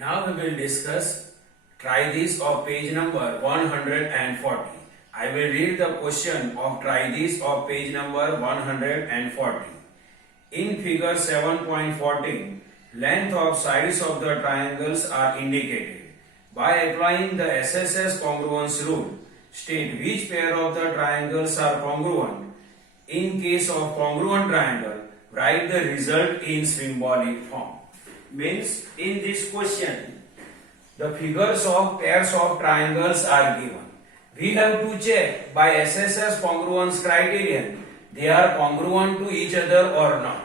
Now we will discuss try this of page number 140. I will read the question of try this of page number 140. In figure 7.14, length of sides of the triangles are indicated. By applying the SSS congruence rule, state which pair of the triangles are congruent. In case of congruent triangle, write the result in symbolic form. Means in this question, the figures of pairs of triangles are given. We have to check by SSS congruence criterion, they are congruent to each other or not.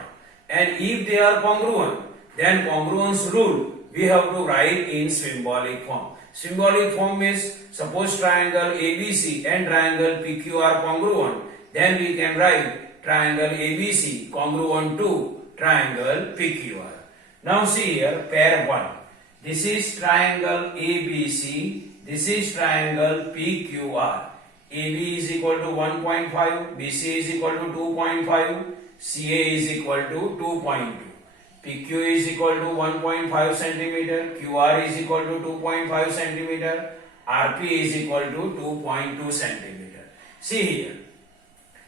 And if they are congruent, then congruence rule we have to write in symbolic form. Symbolic form means suppose triangle ABC and triangle PQ are congruent, then we can write triangle ABC congruent to triangle PQR. Now see here pair 1. This is triangle ABC, this is triangle PQR. AB is equal to 1.5, BC is equal to 2.5, CA is equal to 2.2. PQ is equal to 1.5 centimeter, QR is equal to 2.5 centimeter, RP is equal to 2.2 centimeter. See here.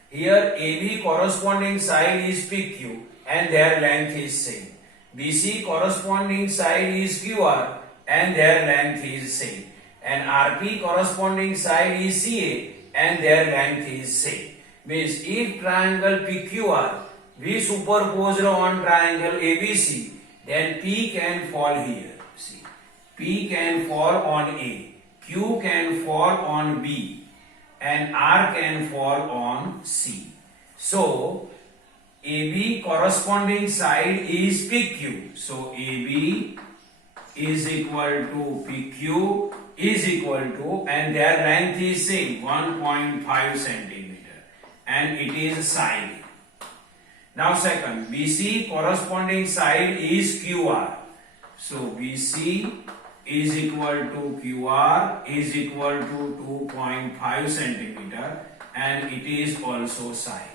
Here AB corresponding side is PQ and their length is same. BC corresponding side is QR and their length is same. And RP corresponding side is CA and their length is same. Means if triangle PQR we superposed on triangle ABC, then P can fall here. See, P can fall on A, Q can fall on B, and R can fall on C. So, AB corresponding side is PQ. So, AB is equal to PQ is equal to, and their length is same, 1.5 centimeter, and it is side. Now second, BC corresponding side is QR. So BC is equal to QR is equal to 2.5 centimeter and it is also side.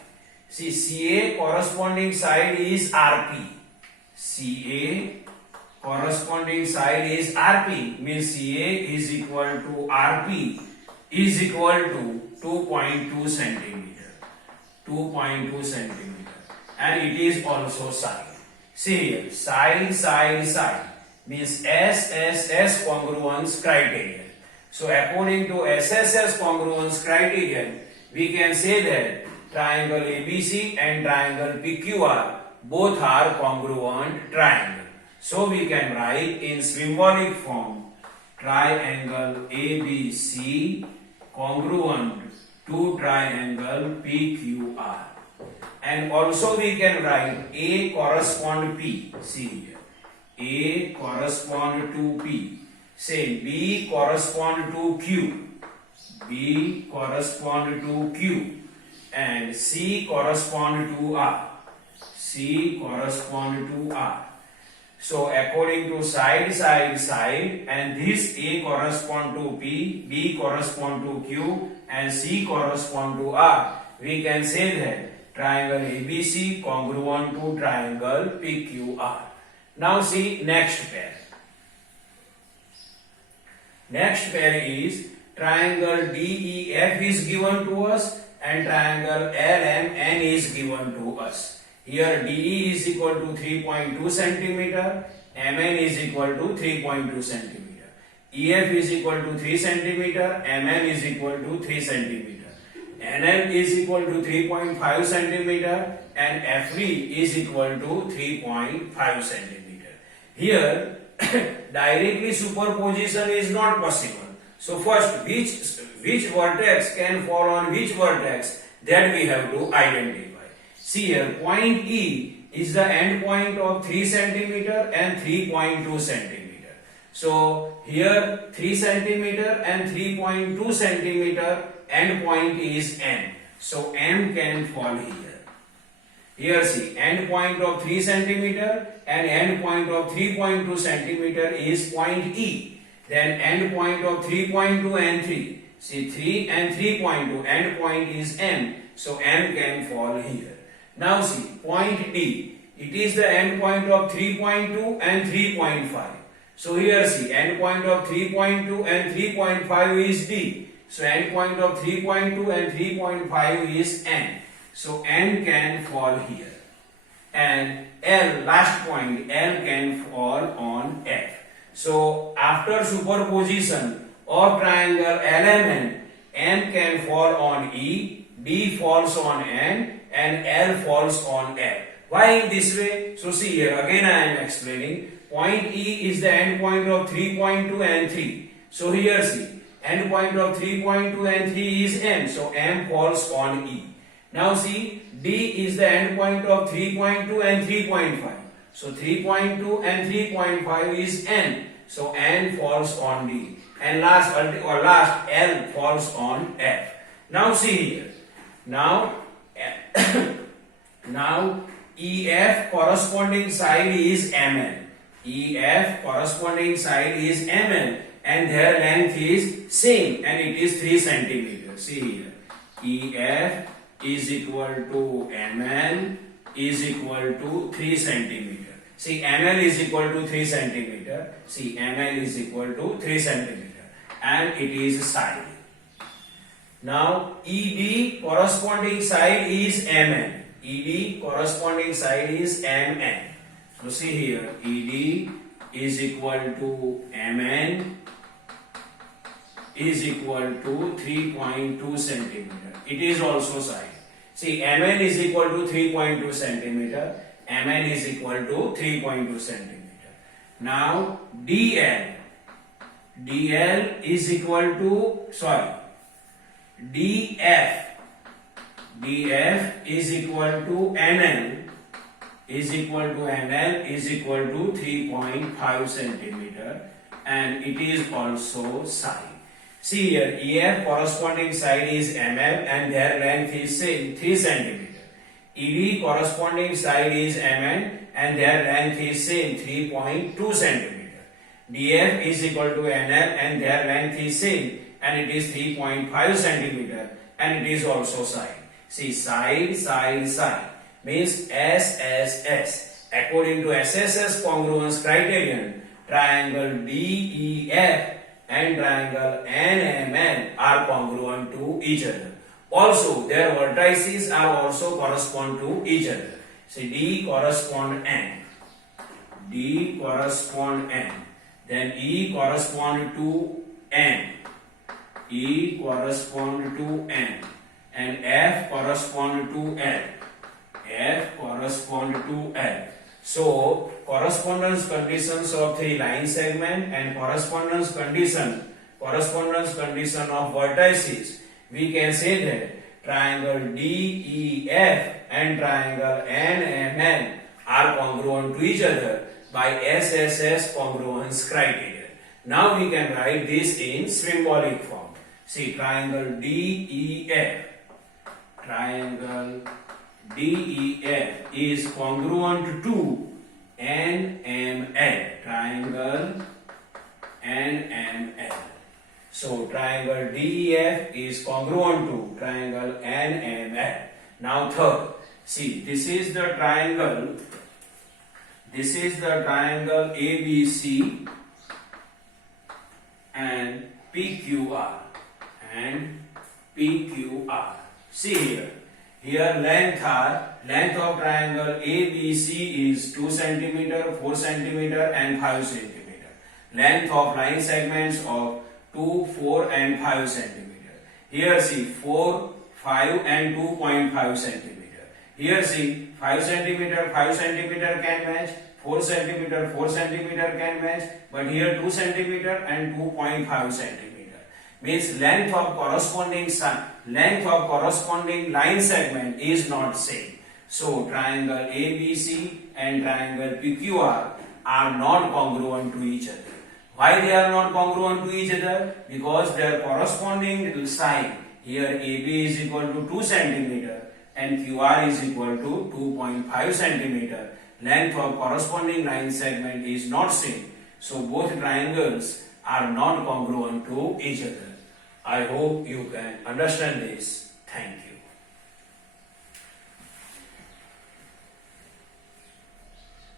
See, CA corresponding side is RP. CA corresponding side is RP means CA is equal to RP is equal to 2.2 centimeter. 2.2 centimeter. And it is also side. See here, side means SSS congruence criterion. So according to SSS congruence criterion, we can say that triangle ABC and triangle PQR both are congruent triangle. So we can write in symbolic form triangle ABC congruent to triangle PQR. And also we can write A correspond P. See here. A correspond to P. Say B correspond to Q. B correspond to Q. And C correspond to R. C correspond to R. So according to side, and this A correspond to P, B correspond to Q, and C correspond to R, we can say that triangle ABC congruent to triangle PQR. Now see next pair. Next pair is triangle DEF is given to us and triangle LMN is given to us. Here DE is equal to 3.2 centimeter, MN is equal to 3.2 centimeter. EF is equal to 3 centimeter, MN is equal to 3 centimeter. NL is equal to 3.5 centimeter and FV is equal to 3.5 centimeter. Here directly superposition is not possible. So first which vertex can fall on which vertex, that we have to identify. See here, point E is the end point of 3 centimeter and 3.2 centimeter. So here 3 centimeter and 3.2 centimeter end point is N. So M can fall here. Here see, end point of 3 centimeter and end point of 3.2 centimeter is point E. Then end point of 3.2 and 3. See 3 and 3.2, end point is M. So M can fall here. Now see, point D. It is the end point of 3.2 and 3.5. So here see, end point of 3.2 and 3.5 is D. So end point of 3.2 and 3.5 is N. So N can fall here. And L, last point, L can fall on F. So after superposition of triangle LMN, M can fall on E, D falls on N, and L falls on F. Why in this way? So see here, again I am explaining. Point E is the end point of 3.2 and 3. So here see, end point of 3.2 and 3 is M. So M falls on E. Now see, D is the end point of 3.2 and 3.5. So 3.2 and 3.5 is N. So N falls on D. And last L falls on F. Now see here. Now EF corresponding side is MN. EF corresponding side is MN and their length is same and it is 3 centimeters. See here. EF is equal to MN is equal to 3 centimeter. See, ML is equal to 3 centimeter. See, ML is equal to 3 centimeter. And it is side. Now, ED corresponding side is MN. ED corresponding side is MN. So, see here, ED is equal to MN is equal to 3.2 centimeter. It is also side. See, MN is equal to 3.2 centimeter. MN is equal to 3.2 centimeter. Now, DL is equal to, DF is equal to NL is equal to 3.5 centimeter and it is also side. See here, EF corresponding side is ML and their length is same 3 centimeter. ED corresponding side is MN and their length is same 3.2 centimeter. DF is equal to NL and their length is same and it is 3.5 centimeter and it is also side. See, side means SSS. According to SSS congruence criterion, triangle DEF and triangle NMN are congruent to each other. Also, their vertices are also correspond to each other. See, D correspond N. D correspond N. Then E correspond to N. E correspond to N. And F correspond to L. F correspond to L. So, correspondence conditions of the line segment and correspondence condition of vertices, we can say that triangle DEF and triangle NMN are congruent to each other by SSS congruence criteria. Now we can write this in symbolic form. See, triangle DEF is congruent to NML. Triangle NML. So triangle DEF is congruent to triangle NML. Now third, see, this is the triangle ABC and PQR. See here length of triangle ABC is 2 cm, 4 cm and 5 cm. Length of line segments of 2, 4 and 5 cm. Here see 4, 5 and 2.5 cm. Here see 5 cm, 5 cm can match, 4 cm, 4 cm can match, but here 2 cm and 2.5 cm. Means length of corresponding line segment is not same. So triangle ABC and triangle PQR are not congruent to each other. Why they are not congruent to each other? Because their corresponding side, here AB is equal to 2 cm and QR is equal to 2.5 cm. Length of corresponding line segment is not same. So both triangles are not congruent to each other. I hope you can understand this. Thank you.